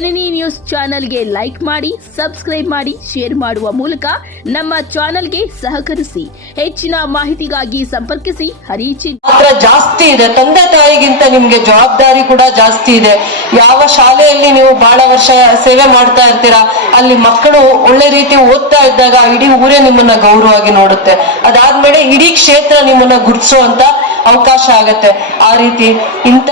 ಜನನಿ news ಚಾನೆಲ್ಗೆ like ಮಾಡಿ, subscribe ಮಾಡಿ, ಶೇರ್ ಮಾಡುವ ಮೂಲಕ ನಮ್ಮ ಚಾನೆಲ್ಗೆ ಸಹಕರಿಸಿ, ಹೆಚ್ಚಿನ ಮಾಹಿತಿಗಾಗಿ ಸಂಪರ್ಕಿಸಿ ಹರಿಚಿ ಜಾಸ್ತಿ ಇದೆ. ತಂದೆ ತಾಯಿಗಿಂತ ನಿಮ್ಗೆ ಜವಾಬ್ದಾರಿ ಕೂಡ ಜಾಸ್ತಿ ಇದೆ. ಯಾವ ಶಾಲೆಯಲ್ಲಿ ನೀವು ಬಹಳ ವರ್ಷ ಸೇವೆ ಮಾಡ್ತಾ ಇರ್ತೀರಾ? ಅಲ್ಲಿ ಮಕ್ಕಳು ಒಳ್ಳೆ ರೀತಿ ಓದ್ತಾ ಇದ್ದಾಗ ಇಡೀ ಊರೇ ನಿಮ್ಮನ್ನ ಗೌರವವಾಗಿ ನೋಡುತ್ತೆ. ಅದಾದ್ಮೇಲೆ ಇಡೀ ಕ್ಷೇತ್ರ ನಿಮ್ಮನ್ನ ಗುರುತಿಸುವಂತ ಅವಕಾಶ ಆಗತ್ತೆ. ಆ ರೀತಿ ಇಂಥ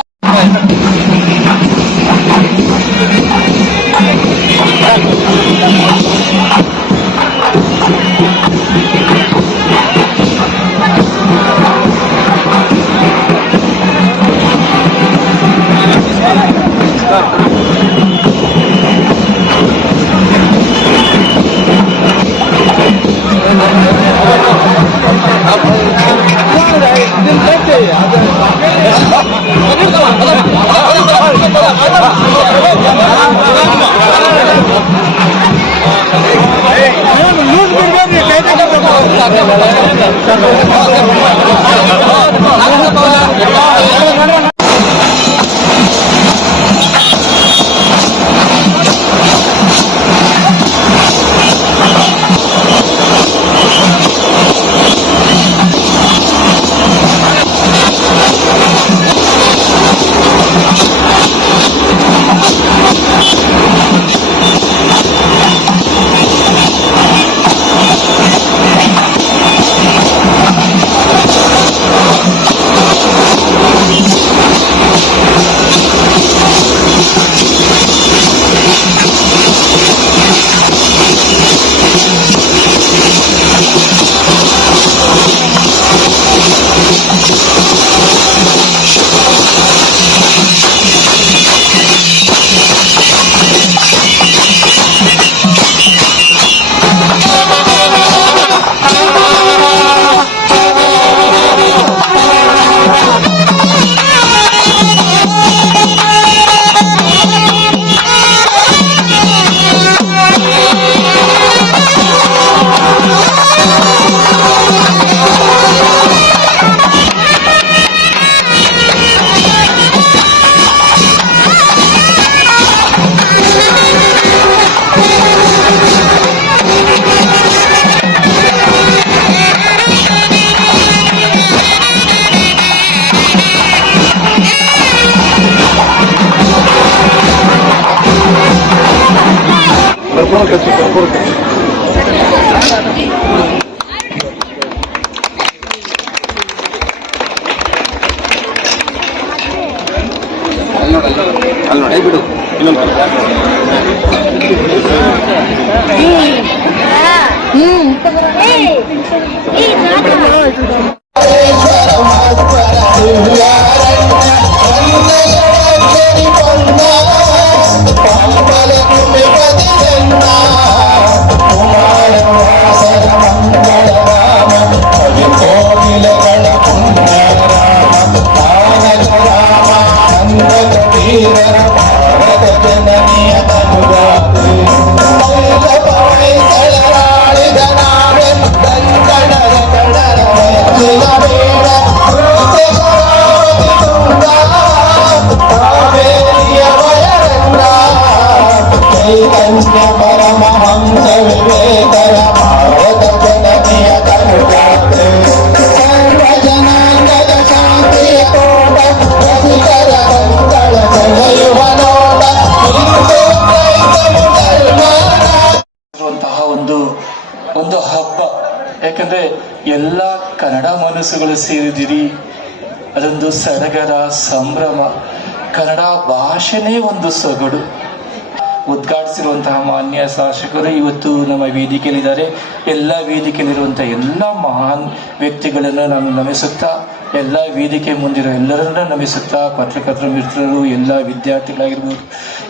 ಅಲ್ಲಿ ನೋಡಿ ಬಿಡು ಇನ್ನೊಂದು ಚೈತನ್ಯ ಒಂದು ಹಬ್ಬ. ಯಾಕಂದ್ರೆ ಎಲ್ಲ ಕನ್ನಡ ಮನಸ್ಸುಗಳು ಸೇರಿದಿರಿ ಅದೊಂದು ಸಡಗರ ಸಂಭ್ರಮ. ಕನ್ನಡ ಭಾಷೆನೇ ಒಂದು ಸೊಗಡು. ಉದ್ಘಾಟಿಸಿರುವಂತಹ ಮಾನ್ಯ ಶಾಸಕರು ಇವತ್ತು ನಮ್ಮ ವೇದಿಕೆಯಲ್ಲಿದ್ದಾರೆ. ಎಲ್ಲ ವೇದಿಕೆಯಲ್ಲಿರುವಂತಹ ಎಲ್ಲ ಮಹಾನ್ ವ್ಯಕ್ತಿಗಳನ್ನು ನಾನು ನಮಿಸುತ್ತಾ, ಎಲ್ಲ ವೇದಿಕೆ ಮುಂದಿರೋ ಎಲ್ಲರನ್ನ ನಮಿಸುತ್ತಾ, ಪತ್ರಕರ್ತರ ಮಿತ್ರರು, ಎಲ್ಲ ವಿದ್ಯಾರ್ಥಿಗಳಾಗಿರ್ಬೋದು,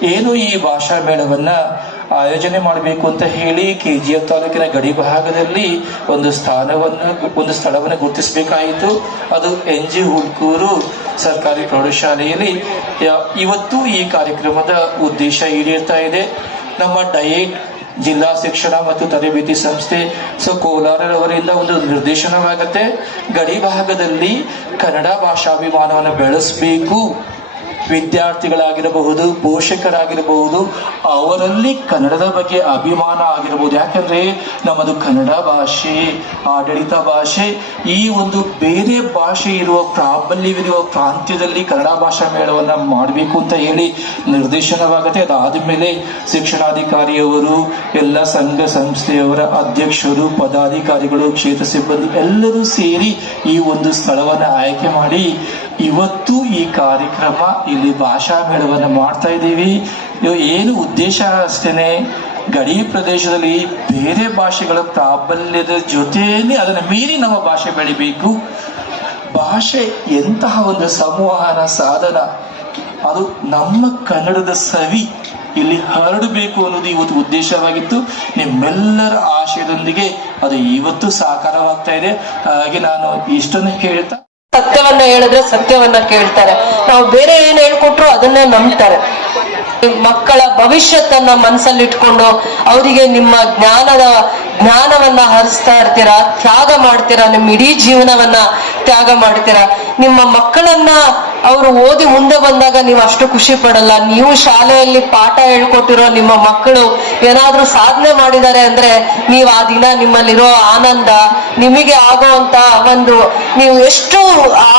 ಏನು ಈ ಭಾಷಾ ಮೇಳವನ್ನ ಆಯೋಜನೆ ಮಾಡಬೇಕು ಅಂತ ಹೇಳಿ ಕೆ ಜಿ ಎಫ್ ತಾಲೂಕಿನ ಗಡಿ ಭಾಗದಲ್ಲಿ ಒಂದು ಸ್ಥಾನವನ್ನು, ಒಂದು ಸ್ಥಳವನ್ನು ಗುರುತಿಸಬೇಕಾಯಿತು. ಅದು ಎನ್ ಜಿ ಹುಡ್ಕೂರು ಸರ್ಕಾರಿ ಪ್ರೌಢಶಾಲೆಯಲ್ಲಿ ಇವತ್ತು ಈ ಕಾರ್ಯಕ್ರಮದ ಉದ್ದೇಶ ಈಡೇರ್ತಾ ಇದೆ. ನಮ್ಮ ಡಯೇಟ್, ಜಿಲ್ಲಾ ಶಿಕ್ಷಣ ಮತ್ತು ತರಬೇತಿ ಸಂಸ್ಥೆ ಸೊ ಕೋಲಾರರವರಿಂದ ಒಂದು ನಿರ್ದೇಶನವಾಗತ್ತೆ. ಗಡಿ ಭಾಗದಲ್ಲಿ ಕನ್ನಡ ಭಾಷಾಭಿಮಾನವನ್ನು ಬೆಳೆಸಬೇಕು. ವಿದ್ಯಾರ್ಥಿಗಳಾಗಿರಬಹುದು, ಪೋಷಕರಾಗಿರಬಹುದು, ಅವರಲ್ಲಿ ಕನ್ನಡದ ಬಗ್ಗೆ ಅಭಿಮಾನ ಆಗಿರಬಹುದು. ಯಾಕಂದ್ರೆ ನಮ್ಮದು ಕನ್ನಡ ಭಾಷೆ, ಆಡಳಿತ ಭಾಷೆ, ಈ ಒಂದು ಬೇರೆ ಭಾಷೆ ಇರುವ ಪ್ರಾಬಲ್ಯವಿರುವ ಪ್ರಾಂತ್ಯದಲ್ಲಿ ಕನ್ನಡ ಭಾಷಾ ಮೇಳವನ್ನ ಮಾಡಬೇಕು ಅಂತ ಹೇಳಿ ನಿರ್ದೇಶನವಾಗುತ್ತೆ. ಅದಾದ ಮೇಲೆ ಶಿಕ್ಷಣಾಧಿಕಾರಿಯವರು, ಎಲ್ಲ ಸಂಘ ಸಂಸ್ಥೆಯವರ ಅಧ್ಯಕ್ಷರು, ಪದಾಧಿಕಾರಿಗಳು, ಕ್ಷೇತ್ರ ಸಿಬ್ಬಂದಿ ಎಲ್ಲರೂ ಸೇರಿ ಈ ಒಂದು ಸ್ಥಳವನ್ನ ಆಯ್ಕೆ ಮಾಡಿ ಇವತ್ತು ಈ ಕಾರ್ಯಕ್ರಮ ಇಲ್ಲಿ ಭಾಷಾ ಮೇಳವನ್ನ ಮಾಡ್ತಾ ಇದ್ದೀವಿ. ಇದು ಏನು ಉದ್ದೇಶ ಅಷ್ಟೇನೆ. ಗಡಿ ಪ್ರದೇಶದಲ್ಲಿ ಬೇರೆ ಭಾಷೆಗಳ ಪ್ರಾಬಲ್ಯದ ಜೊತೆಯಲ್ಲಿ ಅದನ್ನ ಮೀರಿ ನಮ್ಮ ಭಾಷೆ ಬೆಳಿಬೇಕು. ಭಾಷೆ ಎಂತಹ ಒಂದು ಸಂವಹನ ಸಾಧನ. ಅದು ನಮ್ಮ ಕನ್ನಡದ ಸವಿ ಇಲ್ಲಿ ಹರಡಬೇಕು ಅನ್ನೋದು ಇವತ್ತು ಉದ್ದೇಶವಾಗಿತ್ತು. ನಿಮ್ಮೆಲ್ಲರ ಆಶಯದೊಂದಿಗೆ ಅದು ಇವತ್ತು ಸಾಕಾರವಾಗ್ತಾ ಇದೆ. ಹಾಗೆ ನಾನು ಇಷ್ಟನ್ನು ಹೇಳ್ತಾ ಸತ್ಯವನ್ನ ಹೇಳಿದ್ರೆ ಸತ್ಯವನ್ನ ಕೇಳ್ತಾರೆ. ನಾವು ಬೇರೆ ಏನ್ ಹೇಳ್ಕೊಟ್ರು ಅದನ್ನೇ ನಂಬ್ತಾರೆ. ಮಕ್ಕಳ ಭವಿಷ್ಯತ್ತನ್ನ ಮನಸ್ಸಲ್ಲಿಟ್ಕೊಂಡು ಅವರಿಗೆ ನಿಮ್ಮ ಜ್ಞಾನದ, ಜ್ಞಾನವನ್ನ ಹರಿಸ್ತಾ ಇರ್ತೀರಾ, ತ್ಯಾಗ ಮಾಡ್ತೀರಾ, ನಿಮ್ಮ ಇಡೀ ಜೀವನವನ್ನ ತ್ಯಾಗ ಮಾಡ್ತೀರಾ, ನಿಮ್ಮ ಮಕ್ಕಳನ್ನ ಅವರು ಓದಿ ಮುಂದೆ ಬಂದಾಗ ನೀವು ಅಷ್ಟು ಖುಷಿ ಪಡಲ್ಲ. ನೀವು ಶಾಲೆಯಲ್ಲಿ ಪಾಠ ಹೇಳ್ಕೊಟ್ಟಿರೋ ನಿಮ್ಮ ಮಕ್ಕಳು ಏನಾದ್ರೂ ಸಾಧನೆ ಮಾಡಿದ್ದಾರೆ ಅಂದ್ರೆ ನೀವು ಆ ದಿನ ನಿಮ್ಮಲ್ಲಿರೋ ಆನಂದ, ನಿಮಗೆ ಆಗೋಂತ ಒಂದು ನೀವು ಎಷ್ಟು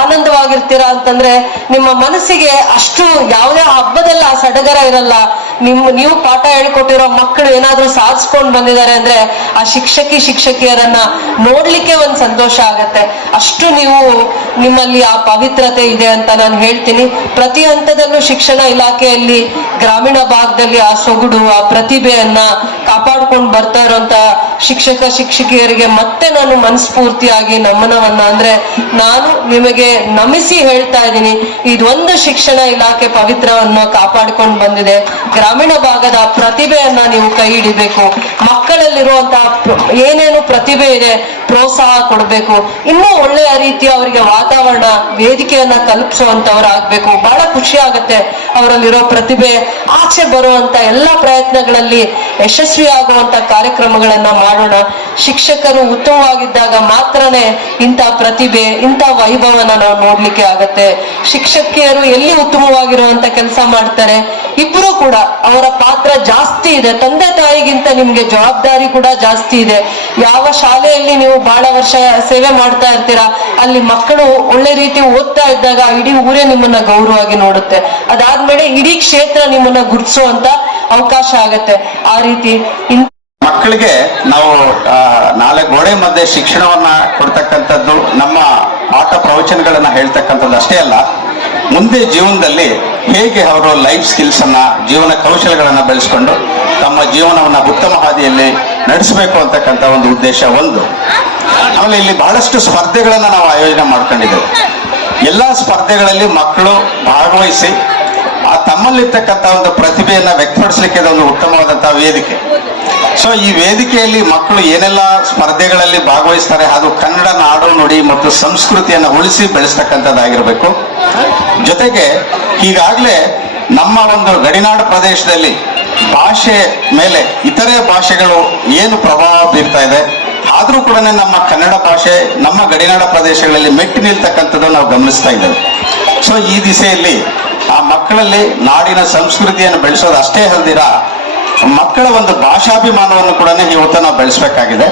ಆನಂದವಾಗಿರ್ತೀರಾ ಅಂತಂದ್ರೆ ನಿಮ್ಮ ಮನಸ್ಸಿಗೆ ಅಷ್ಟು ಯಾವುದೇ ಹಬ್ಬದಲ್ಲ ಸಡಗರ ಇರಲ್ಲ. ನಿಮ್ ನೀವು ಪಾಠ ಹೇಳ್ಕೊಟ್ಟಿರೋ ಮಕ್ಕಳು ಏನಾದ್ರೂ ಸಾಧಿಸ್ಕೊಂಡ್ ಬಂದಿದ್ದಾರೆ ಅಂದ್ರೆ ಆ ಶಿಕ್ಷಕಿ, ಶಿಕ್ಷಕಿಯರನ್ನ ನೋಡ್ಲಿಕ್ಕೆ ಒಂದ್ ಸಂತೋಷ ಆಗತ್ತೆ. ಅಷ್ಟು ನೀವು ನಿಮ್ಮಲ್ಲಿ ಆ ಪವಿತ್ರತೆ ಇದೆ ಅಂತ ನಾನು ಹೇಳ್ತೀನಿ. ಪ್ರತಿ ಹಂತದಲ್ಲೂ ಶಿಕ್ಷಣ ಇಲಾಖೆಯಲ್ಲಿ, ಗ್ರಾಮೀಣ ಭಾಗದಲ್ಲಿ ಆ ಸೊಗಡು, ಆ ಪ್ರತಿಭೆಯನ್ನ ಕಾಪಾಡ್ಕೊಂಡು ಬರ್ತಾ ಇರೋಂತ ಶಿಕ್ಷಕ, ಶಿಕ್ಷಕಿಯರಿಗೆ ಮತ್ತೆ ನಾನು ಮನಸ್ಫೂರ್ತಿಯಾಗಿ ನಮನವನ್ನ ಅಂದ್ರೆ ನಾನು ನಿಮಗೆ ನಮಿಸಿ ಹೇಳ್ತಾ ಇದ್ದೀನಿ. ಇದೊಂದು ಶಿಕ್ಷಣ ಇಲಾಖೆ ಪವಿತ್ರವನ್ನು ಕಾಪಾಡ್ಕೊಂಡು ಬಂದಿದೆ. ಗ್ರಾಮೀಣ ಭಾಗದ ಪ್ರತಿಭೆಯನ್ನ ನೀವು ಕೈ ಹಿಡಿಬೇಕು. ಮಕ್ಕಳಲ್ಲಿರುವಂತಹ ಏನೇನು ಪ್ರತಿಭೆ ಇದೆ ಪ್ರೋತ್ಸಾಹ ಕೊಡಬೇಕು. ಇನ್ನೂ ಒಳ್ಳೆಯ ರೀತಿಯ ಅವರಿಗೆ ವಾತಾವರಣ, ವೇದಿಕೆಯನ್ನ ಕಲ್ಪಿಸುವಂತವ್ರು ಆಗ್ಬೇಕು. ಬಹಳ ಖುಷಿ ಆಗುತ್ತೆ ಅವರಲ್ಲಿರೋ ಪ್ರತಿಭೆ. ಆಚೆ ಬರುವಂತ ಎಲ್ಲಾ ಪ್ರಯತ್ನಗಳಲ್ಲಿ ಯಶಸ್ವಿ ಆಗುವಂತ ಕಾರ್ಯಕ್ರಮಗಳನ್ನ ಮಾಡೋಣ. ಶಿಕ್ಷಕರು ಉತ್ತಮವಾಗಿದ್ದಾಗ ಮಾತ್ರನೇ ಇಂಥ ಪ್ರತಿಭೆ, ಇಂಥ ವೈಭವನ ನಾವು ನೋಡ್ಲಿಕ್ಕೆ ಆಗತ್ತೆ. ಶಿಕ್ಷಕಿಯರು ಎಲ್ಲಿ ಉತ್ತಮವಾಗಿರುವಂತ ಕೆಲಸ ಮಾಡ್ತಾರೆ? ಇಬ್ಬರು ಕೂಡ ಅವರ ಪಾತ್ರ ಜಾಸ್ತಿ ಇದೆ. ತಂದೆ ತಾಯಿಗಿಂತ ನಿಮ್ಗೆ ಜವಾಬ್ದಾರಿ ಕೂಡ ಜಾಸ್ತಿ ಇದೆ. ಯಾವ ಶಾಲೆಯಲ್ಲಿ ನೀವು ಬಹಳ ವರ್ಷ ಸೇವೆ ಮಾಡ್ತಾ ಇರ್ತೀರಾ? ಅಲ್ಲಿ ಮಕ್ಕಳು ಒಳ್ಳೆ ರೀತಿ ಓದ್ತಾ ಇದ್ದಾಗ ಇಡೀ ಊರೇ ನಿಮ್ಮನ್ನ ಗೌರವವಾಗಿ ನೋಡುತ್ತೆ. ಅದಾದ್ಮೇಲೆ ಇಡೀ ಕ್ಷೇತ್ರ ನಿಮ್ಮನ್ನ ಗುರುತಿಸುವಂತ ಅವಕಾಶ ಆಗತ್ತೆ. ಆ ರೀತಿ ಮಕ್ಕಳಿಗೆ ನಾವು ನಾಲೆ ಗೋಡೆ ಮಧ್ಯೆ ಶಿಕ್ಷಣವನ್ನ ಕೊಡ್ತಕ್ಕಂಥದ್ದು, ನಮ್ಮ ಪಾಠ ಪ್ರವಚನಗಳನ್ನ ಹೇಳ್ತಕ್ಕಂಥದ್ದು ಅಷ್ಟೇ ಅಲ್ಲ, ಮುಂದೆ ಜೀವನದಲ್ಲಿ ಹೇಗೆ ಅವರು ಲೈಫ್ ಸ್ಕಿಲ್ಸ್ ಅನ್ನ, ಜೀವನ ಕೌಶಲ್ಯಗಳನ್ನ ಬೆಳೆಸ್ಕೊಂಡು ತಮ್ಮ ಜೀವನವನ್ನ ಉತ್ತಮ ಹಾದಿಯಲ್ಲಿ ನಡೆಸಬೇಕು ಅಂತಕ್ಕಂಥ ಒಂದು ಉದ್ದೇಶ ಒಂದು. ಆಮೇಲೆ ಇಲ್ಲಿ ಬಹಳಷ್ಟು ಸ್ಪರ್ಧೆಗಳನ್ನ ನಾವು ಆಯೋಜನೆ ಮಾಡ್ಕೊಂಡಿದ್ದೇವೆ. ಎಲ್ಲಾ ಸ್ಪರ್ಧೆಗಳಲ್ಲಿ ಮಕ್ಕಳು ಭಾಗವಹಿಸಿ, ಆ ತಮ್ಮಲ್ಲಿರ್ತಕ್ಕಂಥ ಒಂದು ಪ್ರತಿಭೆಯನ್ನು ವ್ಯಕ್ತಪಡಿಸಲಿಕ್ಕೆ ಒಂದು ಉತ್ತಮವಾದಂತಹ ವೇದಿಕೆ. ಸೊ ಈ ವೇದಿಕೆಯಲ್ಲಿ ಮಕ್ಕಳು ಏನೆಲ್ಲ ಸ್ಪರ್ಧೆಗಳಲ್ಲಿ ಭಾಗವಹಿಸ್ತಾರೆ, ಅದು ಕನ್ನಡ ನಾಡು ನುಡಿ ಮತ್ತು ಸಂಸ್ಕೃತಿಯನ್ನ ಉಳಿಸಿ ಬೆಳೆಸ್ತಕ್ಕಂಥದ್ದಾಗಿರಬೇಕು. ಜೊತೆಗೆ ಈಗಾಗಲೇ ನಮ್ಮ ಒಂದು ಗಡಿನಾಡು ಪ್ರದೇಶದಲ್ಲಿ ಭಾಷೆ ಮೇಲೆ ಇತರೆ ಭಾಷೆಗಳು ಏನು ಪ್ರಭಾವ ಬೀರ್ತಾ ಇದೆ? ಆದ್ರೂ ಕೂಡ ನಮ್ಮ ಕನ್ನಡ ಭಾಷೆ, ನಮ್ಮ ಗಡಿನಾಡ ಪ್ರದೇಶಗಳಲ್ಲಿ ಮೆಟ್ಟಿ ನಿಲ್ತಕ್ಕಂಥದ್ದು ನಾವು ಗಮನಿಸ್ತಾ ಇದ್ದೇವೆ. ಸೊ ಈ ದಿಸೆಯಲ್ಲಿ ಆ ಮಕ್ಕಳಲ್ಲಿ ನಾಡಿನ ಸಂಸ್ಕೃತಿಯನ್ನು ಬೆಳೆಸೋದು ಅಷ್ಟೇ ಅಲ್ದಿರ ಮಕ್ಕಳ ಒಂದು ಭಾಷಾಭಿಮಾನವನ್ನು ಕೂಡ ಇವತ್ತು ನಾವು ಬೆಳೆಸಬೇಕಾಗಿದೆ.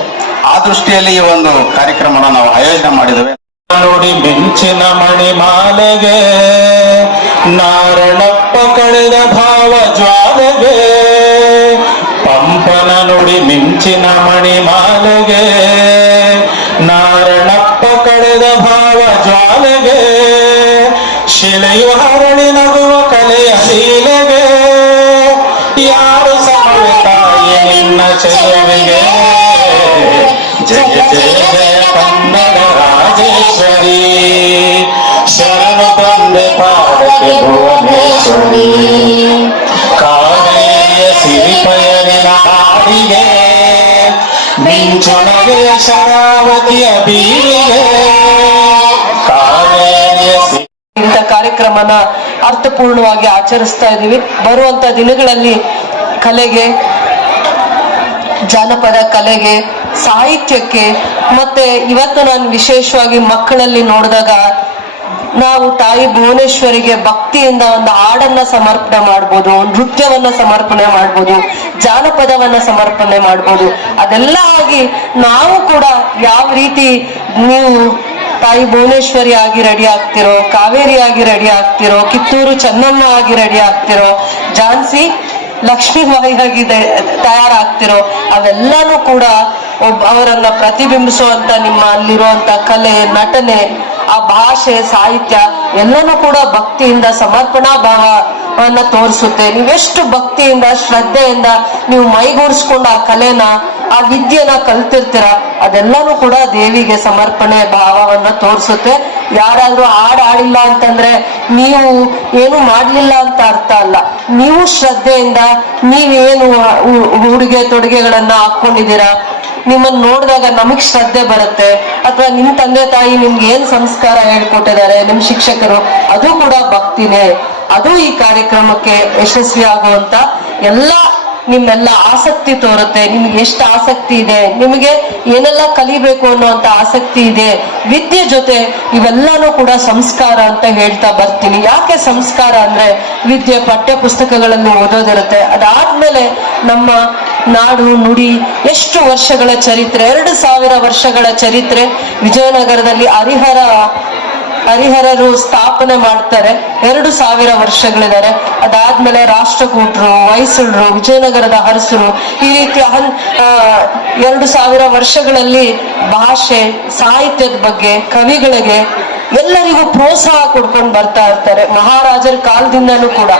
ಆ ದೃಷ್ಟಿಯಲ್ಲಿ ಈ ಒಂದು ಕಾರ್ಯಕ್ರಮವನ್ನು ನಾವು ಆಯೋಜನೆ ಮಾಡಿದ್ದೇವೆ. ನೋಡಿ ಮಿಂಚಿನ ಮಣಿಮಾಲೆಗೆ ನಾರಣಪ್ಪ ಕಳೆದ ಭಾವ ನುಡಿ ಮಣಿ ಮಣಿಮಾಲೆಗೆ ನಾರಣಪ್ಪ ಕಳೆದ ಭಾವ ಜ್ವಾಲೆಗೆ, ಶಿಲೆಯು ಹರಳಿ ನಗುವ ಕಲೆಯ ಲೀಲೆಗೆ, ಯಾರು ಸಮಯ ನಿನ್ನ ಚಲುವಿಗೆ? ಜಯ ಜಯ ಜಯ, ಕನ್ನಡ ರಾಜೇಶ್ವರಿ, ಶರಣ ತಂದೆ ಪಾದಕ್ಕೆ ಭುವನೇಶ್ವರಿ. ಕಾರ್ಯಕ್ರಮನ ಅರ್ಥಪೂರ್ಣವಾಗಿ ಆಚರಿಸ್ತಾ ಇದ್ದೀವಿ. ಬರುವಂತ ದಿನಗಳಲ್ಲಿ ಕಲೆಗೆ, ಜಾನಪದ ಕಲೆಗೆ, ಸಾಹಿತ್ಯಕ್ಕೆ ಮತ್ತೆ ಇವತ್ತು ನಾನು ವಿಶೇಷವಾಗಿ ಮಕ್ಕಳಲ್ಲಿ ನೋಡಿದಾಗ ನಾವು ತಾಯಿ ಭುವನೇಶ್ವರಿಗೆ ಭಕ್ತಿಯಿಂದ ಒಂದು ಹಾಡನ್ನ ಸಮರ್ಪಣೆ ಮಾಡ್ಬೋದು ನೃತ್ಯವನ್ನ ಸಮರ್ಪಣೆ ಮಾಡ್ಬೋದು, ಜಾನಪದವನ್ನ ಸಮರ್ಪಣೆ ಮಾಡ್ಬೋದು. ಅದೆಲ್ಲ ಆಗಿ ನಾವು ಕೂಡ ಯಾವ ರೀತಿ ನೀವು ತಾಯಿ ಭುವನೇಶ್ವರಿ ಆಗಿ ರೆಡಿ ಆಗ್ತಿರೋ, ಕಾವೇರಿ ಆಗಿ ರೆಡಿ ಆಗ್ತಿರೋ, ಕಿತ್ತೂರು ಚೆನ್ನಮ್ಮ ಆಗಿ ರೆಡಿ ಆಗ್ತಿರೋ, ಝಾನ್ಸಿ ಲಕ್ಷ್ಮೀಬಾಯಿ ಆಗಿ ತಯಾರಾಗ್ತಿರೋ, ಅವೆಲ್ಲಾನು ಕೂಡ ಒಬ್ಬ ಅವರನ್ನ ಪ್ರತಿಬಿಂಬಿಸುವಂತ ನಿಮ್ಮ ಅಲ್ಲಿರುವಂತ ಕಲೆ, ನಟನೆ, ಆ ಭಾಷೆ, ಸಾಹಿತ್ಯ, ಎಲ್ಲನೂ ಕೂಡ ಭಕ್ತಿಯಿಂದ ಸಮರ್ಪಣಾ ಭಾವವನ್ನ ತೋರಿಸುತ್ತೆ. ನೀವೆಷ್ಟು ಭಕ್ತಿಯಿಂದ, ಶ್ರದ್ಧೆಯಿಂದ ನೀವು ಮೈಗೂಡಿಸ್ಕೊಂಡು ಆ ಕಲೆನ, ಆ ವಿದ್ಯೆನ ಕಲ್ತಿರ್ತೀರ, ಅದೆಲ್ಲಾನು ಕೂಡ ದೇವಿಗೆ ಸಮರ್ಪಣೆ ಭಾವವನ್ನ ತೋರಿಸುತ್ತೆ. ಯಾರಾದ್ರೂ ಹಾಡ್ ಆಡಿಲ್ಲ ಅಂತಂದ್ರೆ ನೀವು ಏನು ಮಾಡ್ಲಿಲ್ಲ ಅಂತ ಅರ್ಥ ಅಲ್ಲ. ನೀವು ಶ್ರದ್ಧೆಯಿಂದ, ನೀವೇನು ಉಡುಗೆ ತೊಡುಗೆಗಳನ್ನ ಹಾಕೊಂಡಿದ್ದೀರಾ? ನಿಮ್ಮನ್ನ ನೋಡಿದಾಗ ನಮಗ್ ಶ್ರದ್ಧೆ ಬರುತ್ತೆ. ಅಥವಾ ನಿಮ್ ತಂದೆ ತಾಯಿ ನಿಮ್ಗೆ ಏನ್ ಸಂಸ್ಕಾರ ಹೇಳ್ಕೊಟ್ಟಿದ್ದಾರೆ, ನಿಮ್ ಶಿಕ್ಷಕರು, ಅದು ಕೂಡ ಭಕ್ತಿನೇ. ಅದು ಈ ಕಾರ್ಯಕ್ರಮಕ್ಕೆ ಯಶಸ್ವಿ ಆಗುವಂತ ಎಲ್ಲ ನಿಮ್ಮೆಲ್ಲ ಆಸಕ್ತಿ ತೋರುತ್ತೆ. ನಿಮ್ಗೆ ಎಷ್ಟು ಆಸಕ್ತಿ ಇದೆ, ನಿಮಗೆ ಏನೆಲ್ಲ ಕಲಿಬೇಕು ಅನ್ನುವಂತ ಆಸಕ್ತಿ ಇದೆ, ವಿದ್ಯೆ ಜೊತೆ ಇವೆಲ್ಲಾನು ಕೂಡ ಸಂಸ್ಕಾರ ಅಂತ ಹೇಳ್ತಾ ಬರ್ತೀನಿ. ಯಾಕೆ ಸಂಸ್ಕಾರ ಅಂದ್ರೆ ವಿದ್ಯೆ ಪಠ್ಯ ಪುಸ್ತಕಗಳಲ್ಲಿ ಓದೋದಿರುತ್ತೆ. ಅದಾದ್ಮೇಲೆ ನಮ್ಮ ನಾಡು ನುಡಿ ಎಷ್ಟು ವರ್ಷಗಳ ಚರಿತ್ರೆ, ಎರಡು ಸಾವಿರ ವರ್ಷಗಳ ಚರಿತ್ರೆ ವಿಜಯನಗರದಲ್ಲಿ ಹರಿಹರ ಹರಿಹರರು ಸ್ಥಾಪನೆ ಮಾಡ್ತಾರೆ. ಎರಡು ಸಾವಿರ ವರ್ಷಗಳಿದ್ದಾರೆ. ಅದಾದ್ಮೇಲೆ ರಾಷ್ಟ್ರಕೂಟರು ಹೊಯ್ಸಳರು ವಿಜಯನಗರದ ಅರಸರು ಈ ರೀತಿ ಹನ್ ಎರಡು ಸಾವಿರ ವರ್ಷಗಳಲ್ಲಿ ಭಾಷೆ, ಸಾಹಿತ್ಯದ ಬಗ್ಗೆ, ಕವಿಗಳಿಗೆ ಎಲ್ಲರಿಗೂ ಪ್ರೋತ್ಸಾಹ ಕೊಡ್ಕೊಂಡು ಬರ್ತಾ ಇರ್ತಾರೆ. ಮಹಾರಾಜರ ಕಾಲದಿಂದನೂ ಕೂಡ.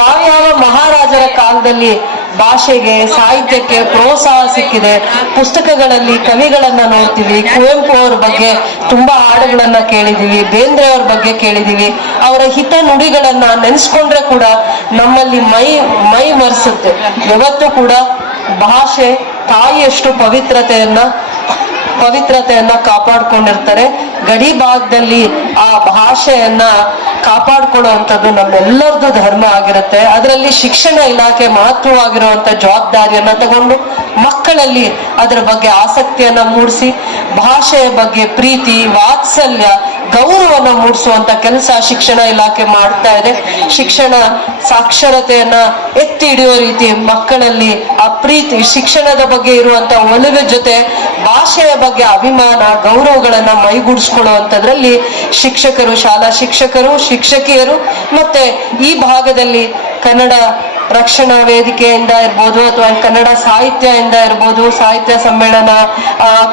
ಯಾವ ಯಾವ ಮಹಾರಾಜರ ಕಾಲದಲ್ಲಿ ಭಾಷೆಗೆ, ಸಾಹಿತ್ಯಕ್ಕೆ ಪ್ರೋತ್ಸಾಹ ಸಿಕ್ಕಿದೆ. ಪುಸ್ತಕಗಳಲ್ಲಿ ಕವಿಗಳನ್ನ ನೋಡ್ತೀವಿ, ಕುವೆಂಪು ಅವ್ರ ಬಗ್ಗೆ ತುಂಬಾ ಹಾಡುಗಳನ್ನ ಕೇಳಿದೀವಿ, ಬೇಂದ್ರೆ ಅವ್ರ ಬಗ್ಗೆ ಕೇಳಿದೀವಿ. ಅವರ ಹಿತ ನುಡಿಗಳನ್ನ ನೆನೆಸ್ಕೊಂಡ್ರೆ ಕೂಡ ನಮ್ಮಲ್ಲಿ ಮೈ ಮೈ ಮರೆಸುತ್ತೆ. ಯಾವತ್ತೂ ಕೂಡ ಭಾಷೆ ತಾಯಿಯಷ್ಟು ಪವಿತ್ರತೆಯನ್ನ ಪವಿತ್ರತೆಯನ್ನ ಕಾಪಾಡ್ಕೊಂಡಿರ್ತಾರೆ. ಗಡಿ ಭಾಗದಲ್ಲಿ ಆ ಭಾಷೆಯನ್ನ ಕಾಪಾಡ್ಕೊಳ್ಳುವಂಥದ್ದು ನಮ್ಮೆಲ್ಲರದ್ದು ಧರ್ಮ ಆಗಿರುತ್ತೆ. ಅದರಲ್ಲಿ ಶಿಕ್ಷಣ ಇಲಾಖೆ ಮಹತ್ವವಾಗಿರುವಂತ ಜವಾಬ್ದಾರಿಯನ್ನ ತಗೊಂಡು ಮಕ್ಕಳಲ್ಲಿ ಅದರ ಬಗ್ಗೆ ಆಸಕ್ತಿಯನ್ನ ಮೂಡಿಸಿ, ಭಾಷೆಯ ಬಗ್ಗೆ ಪ್ರೀತಿ, ವಾತ್ಸಲ್ಯ ಗೌರವನ ಮೂಡಿಸುವಂತ ಕೆಲಸ ಶಿಕ್ಷಣ ಇಲಾಖೆ ಮಾಡ್ತಾ ಇದೆ. ಶಿಕ್ಷಣ ಸಾಕ್ಷರತೆಯನ್ನ ಎತ್ತಿ ಹಿಡಿಯೋ ರೀತಿ ಮಕ್ಕಳಲ್ಲಿ ಅಪ್ರೀತಿ ಪ್ರೀತಿ, ಶಿಕ್ಷಣದ ಬಗ್ಗೆ ಇರುವಂತ ಒಲವಿನ ಜೊತೆ ಭಾಷೆಯ ಬಗ್ಗೆ ಅಭಿಮಾನ, ಗೌರವಗಳನ್ನ ಮೈಗೂಡಿಸ್ಕೊಳ್ಳುವಂತದ್ರಲ್ಲಿ ಶಿಕ್ಷಕರು, ಶಾಲಾ ಶಿಕ್ಷಕರು, ಶಿಕ್ಷಕಿಯರು ಮತ್ತೆ ಈ ಭಾಗದಲ್ಲಿ ಕನ್ನಡ ರಕ್ಷಣಾ ವೇದಿಕೆಯಿಂದ ಇರ್ಬೋದು ಅಥವಾ ಕನ್ನಡ ಸಾಹಿತ್ಯದಿಂದ ಇರ್ಬೋದು, ಸಾಹಿತ್ಯ ಸಮ್ಮೇಳನ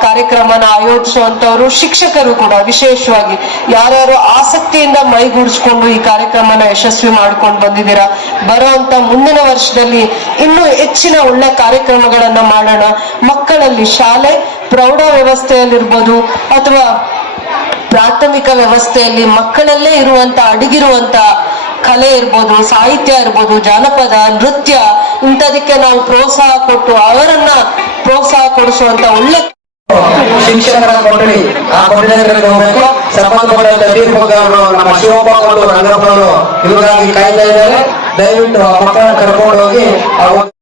ಕಾರ್ಯಕ್ರಮನ ಆಯೋಜಿಸುವಂತವರು ಶಿಕ್ಷಕರು ಕೂಡ ವಿಶೇಷವಾಗಿ. ಯಾರ್ಯಾರು ಆಸಕ್ತಿಯಿಂದ ಮೈಗೂಡಿಸ್ಕೊಂಡು ಈ ಕಾರ್ಯಕ್ರಮನ ಯಶಸ್ವಿ ಮಾಡ್ಕೊಂಡು ಬಂದಿದ್ದೀರಾ ಬರುವಂತ ಮುಂದಿನ ವರ್ಷದಲ್ಲಿ ಇನ್ನೂ ಹೆಚ್ಚಿನ ಒಳ್ಳೆ ಕಾರ್ಯಕ್ರಮಗಳನ್ನ ಮಾಡೋಣ. ಮಕ್ಕಳಲ್ಲಿ ಶಾಲೆ, ಪ್ರೌಢ ವ್ಯವಸ್ಥೆಯಲ್ಲಿರ್ಬೋದು ಅಥವಾ ಪ್ರಾಥಮಿಕ ವ್ಯವಸ್ಥೆಯಲ್ಲಿ ಮಕ್ಕಳಲ್ಲೇ ಇರುವಂತ ಅಡಗಿರುವಂತ ಕಲೆ ಇರ್ಬೋದು, ಸಾಹಿತ್ಯ ಇರ್ಬೋದು, ಜಾನಪದ, ನೃತ್ಯ, ಇಂಥದಕ್ಕೆ ನಾವು ಪ್ರೋತ್ಸಾಹ ಕೊಟ್ಟು ಅವರನ್ನ ಪ್ರೋತ್ಸಾಹ ಕೊಡಿಸುವಂತ ಒಳ್ಳೆ ಶಿಕ್ಷಕರ ಕೊಠಡಿ, ಆ ಕೊಠಡಿಗಳಿಗೆ ಹೋಗಬೇಕು. ಸಂಬಂಧಪಟ್ಟ ಅವರು ನಮ್ಮ ಶಿವಪ್ಪ ರಂಗಪ್ಪನವರು ಇವರಾಗಿ ಕಾಯ್ತಾ ಇದ್ದಾರೆ. ದಯವಿಟ್ಟು ಮಕ್ಕಳನ್ನ ಕರ್ಕೊಂಡು ಹೋಗಿ